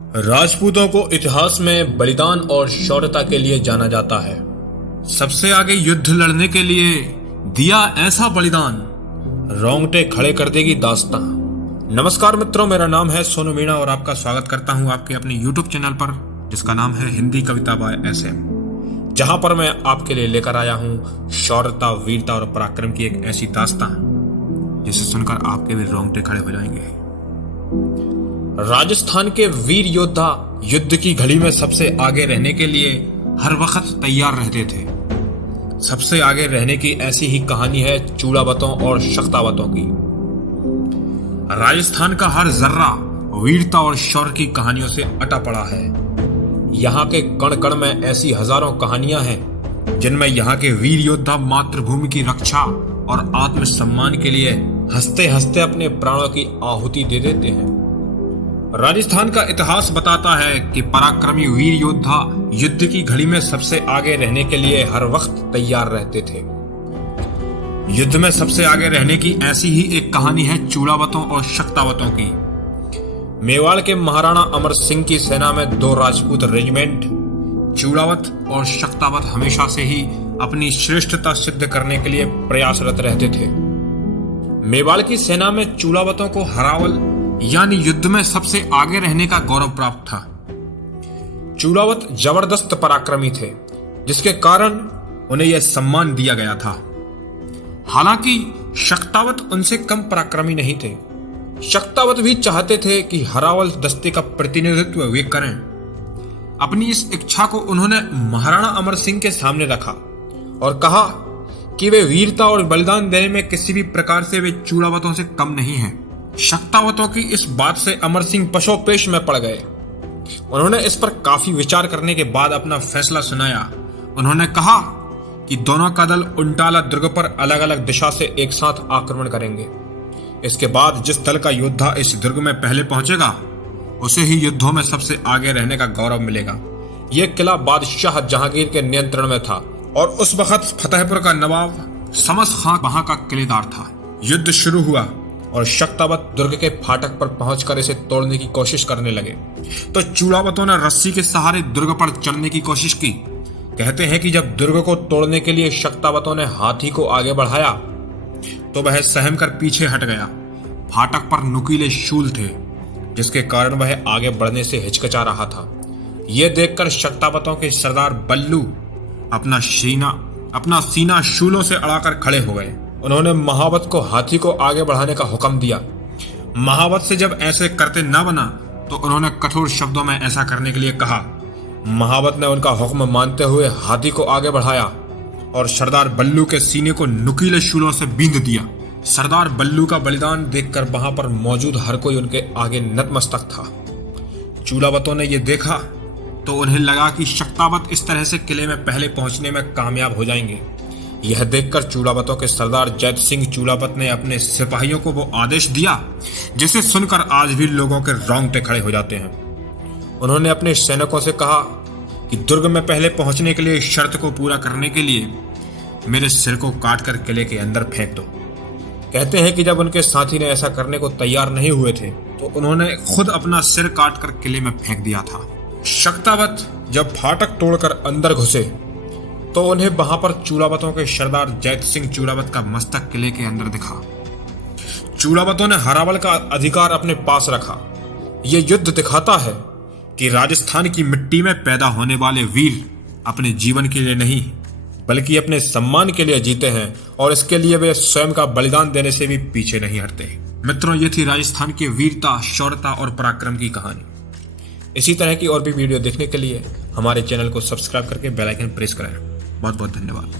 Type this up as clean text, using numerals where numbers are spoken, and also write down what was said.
राजपूतों को इतिहास में बलिदान और शौर्यता के लिए जाना जाता है। सबसे आगे युद्ध लड़ने के लिए दिया ऐसा बलिदान, रोंगटे खड़े कर देगी दास्तां। नमस्कार मित्रों, मेरा नाम है सोनू मीणा और आपका स्वागत करता हूं आपके अपने YouTube चैनल पर, जिसका नाम है हिंदी कविता बाय SM, जहां पर मैं आपके लिए लेकर आया हूं शौर्यता, वीरता और पराक्रम की एक ऐसी दास्तां जिसे सुनकर आपके भी रोंगटे खड़े हो जाएंगे। राजस्थान के वीर योद्धा युद्ध की घड़ी में सबसे आगे रहने के लिए हर वक्त तैयार रहते थे। सबसे आगे रहने की ऐसी ही कहानी है चूड़ावतों और शक्तावतों की। राजस्थान का हर जर्रा वीरता और शौर्य की कहानियों से अटा पड़ा है। यहाँ के कण कण में ऐसी हजारों कहानियां हैं जिनमें यहाँ के वीर योद्धा मातृभूमि की रक्षा और आत्मसम्मान के लिए हंसते हंसते अपने प्राणों की आहुति दे देते हैं। राजस्थान का इतिहास बताता है कि पराक्रमी वीर योद्धा युद्ध की घड़ी में सबसे आगे रहने के लिए हर वक्त तैयार रहते थे। युद्ध में सबसे आगे रहने की ऐसी ही एक कहानी है चूड़ावतों और शक्तावतों की। मेवाड़ के महाराणा अमर सिंह की सेना में दो राजपूत रेजिमेंट चूड़ावत और शक्तावत हमेशा से ही अपनी श्रेष्ठता सिद्ध करने के लिए प्रयासरत रहते थे। मेवाड़ की सेना में चूड़ावतों को हरावल यानी युद्ध में सबसे आगे रहने का गौरव प्राप्त था। चूड़ावत जबरदस्त पराक्रमी थे, जिसके कारण उन्हें यह सम्मान दिया गया था। हालांकि शक्तावत उनसे कम पराक्रमी नहीं थे। शक्तावत भी चाहते थे कि हरावल दस्ते का प्रतिनिधित्व वे करें। अपनी इस इच्छा को उन्होंने महाराणा अमर सिंह के सामने रखा और कहा कि वे वीरता और बलिदान देने में किसी भी प्रकार से वे चूड़ावतों से कम नहीं हैं। शक्तावतों की इस बात से अमर सिंह पशोपेश में पड़ गए। उन्होंने इस पर काफी विचार करने के बाद अपना फैसला सुनाया। उन्होंने कहा कि दोनों का दल उंटाला दुर्ग पर अलग अलग दिशा से एक साथ आक्रमण करेंगे। इसके बाद जिस दल का योद्धा इस दुर्ग में पहले पहुंचेगा उसे ही युद्धों में सबसे आगे रहने का गौरव मिलेगा। यह किला बादशाह जहांगीर के नियंत्रण में था और उस वक्त फतेहपुर का नवाब समस खां वहां का किलेदार था। युद्ध शुरू हुआ और शक्तावत दुर्ग के फाटक पर पहुंचकर इसे तोड़ने की कोशिश करने लगे, तो चूड़ावतों ने रस्सी के सहारे दुर्ग पर चढ़ने की कोशिश की। कहते हैं कि जब दुर्ग को तोड़ने के लिए शक्तावतों ने हाथी को आगे बढ़ाया तो वह सहम कर पीछे हट गया। फाटक पर नुकीले शूल थे, जिसके कारण वह आगे बढ़ने से हिचकिचा रहा था। यह देखकर शक्तावतों के सरदार बल्लू अपना सीना शूलों से अड़ाकर खड़े हो गए। उन्होंने महावत को हाथी को आगे बढ़ाने का हुक्म दिया। महावत से जब ऐसे करते न बना तो उन्होंने कठोर शब्दों में ऐसा करने के लिए कहा। महावत ने उनका हुक्म मानते हुए हाथी को आगे बढ़ाया और सरदार बल्लू के सीने को नुकीले शूलों से बींध दिया। सरदार बल्लू का बलिदान देखकर वहां पर मौजूद हर कोई उनके आगे नतमस्तक था। चूड़ावतों ने यह देखा तो उन्हें लगा कि शक्तावत इस तरह से किले में पहले पहुंचने में कामयाब हो जाएंगे। यह देखकर चूड़ावतों के सरदार जैत सिंह चूड़ावत ने अपने सिपाहियों को वो आदेश दिया जिसे सुनकर आज भी लोगों के रोंगटे खड़े हो जाते हैं। उन्होंने अपने सैनिकों से कहा कि दुर्ग में पहले पहुंचने के लिए शर्त को पूरा करने के लिए मेरे सिर को काटकर किले के अंदर फेंक दो। कहते हैं कि जब उनके साथी ने ऐसा करने को तैयार नहीं हुए थे तो उन्होंने खुद अपना सिर काटकर किले में फेंक दिया था। शक्तावत जब फाटक तोड़कर अंदर घुसे तो उन्हें वहां पर चूड़ावतों के सरदार जैत सिंह चूड़ावत का मस्तक किले के अंदर दिखा। चूड़ावतों ने हरावल का अधिकार अपने पास रखा। यह युद्ध दिखाता है कि राजस्थान की मिट्टी में पैदा होने वाले वीर अपने जीवन के लिए नहीं बल्कि अपने सम्मान के लिए जीते हैं और इसके लिए वे स्वयं का बलिदान देने से भी पीछे नहीं हटते। मित्रों, ये थी राजस्थान की वीरता, शौर्यता और पराक्रम की कहानी। इसी तरह की और भी वीडियो देखने के लिए हमारे चैनल को सब्सक्राइब करके बेल आइकन प्रेस करें। बहुत बहुत धन्यवाद।